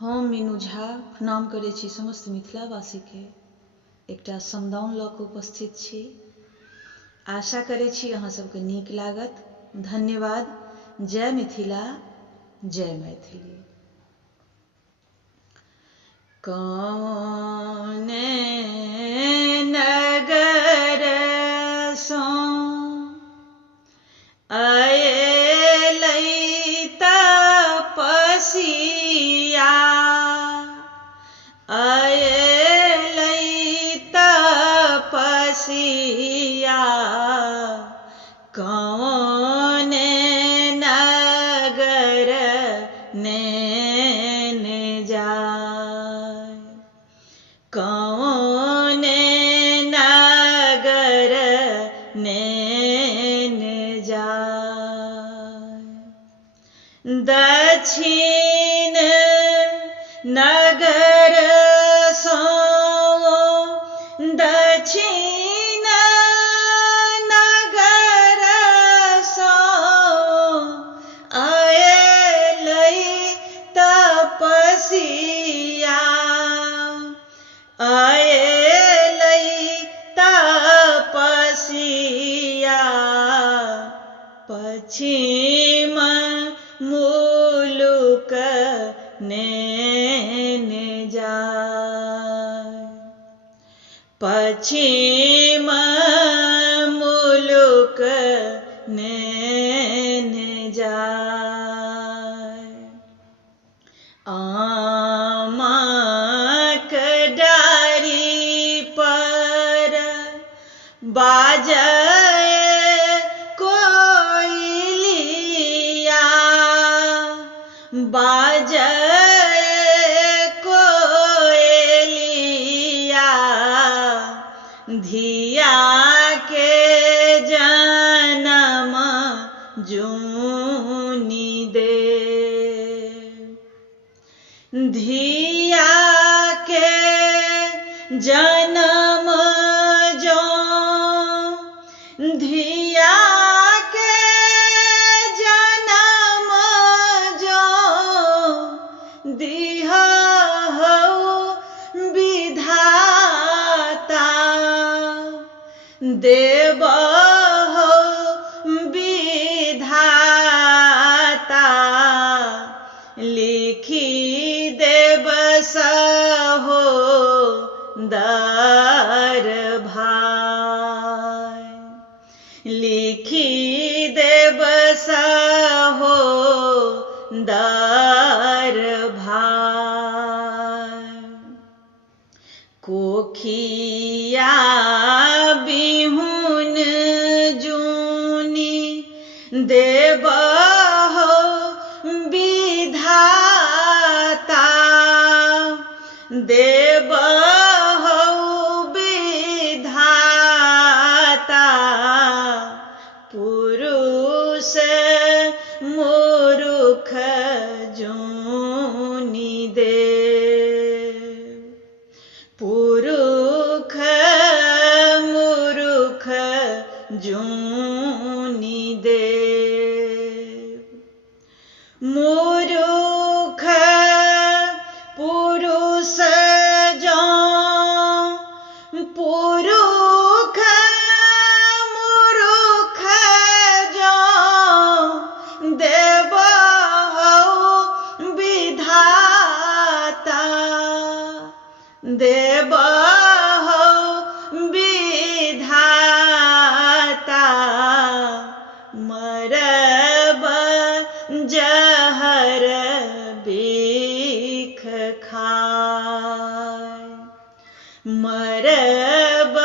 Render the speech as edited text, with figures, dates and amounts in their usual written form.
हम मीनू झा प्रणाम करै छी समस्त मिथिलावासीके। एकटा समदाउन लऽ कऽ उपस्थित छी। आशा करै छी अहाँ सबके नीक लागत। धन्यवाद। जय मिथिला, जय मैथिली। कौने नगर सँ अएलै तपसिया, अएलै तपसिया, कौने नगर नेन जाय, कौने नगर नेन जाय। दक्षिण नगर सँ, दक्षिण नगर सँ अएलै तपसिया, अएलै तपसिया, पश्चिम मुलुक नेन जाय, पश्चिम मुलुक नेन जाय। आमक डारि पर बाजय कोइलिया, बाजय कोइलिया, धिया के जनम जूनि दे, धिया के जनम जो, धिया के जनम जो, दिहहु विधाता, देबहु विधाता, लिखि देब सहो दर भाय, लिखि देब सहो दर भाय। कोखिया बिहुन जूनि देबहु विधाता, देबहु विधाता, पुरुष मूर्ख जूनि दे, पुरुष मूर्ख जूनि दे, मूर्ख पुरुष जो, पुरुष मूर्ख जो, देबहु विधाता, देबहु विधाता, मरब जहर बिख खाय, मरब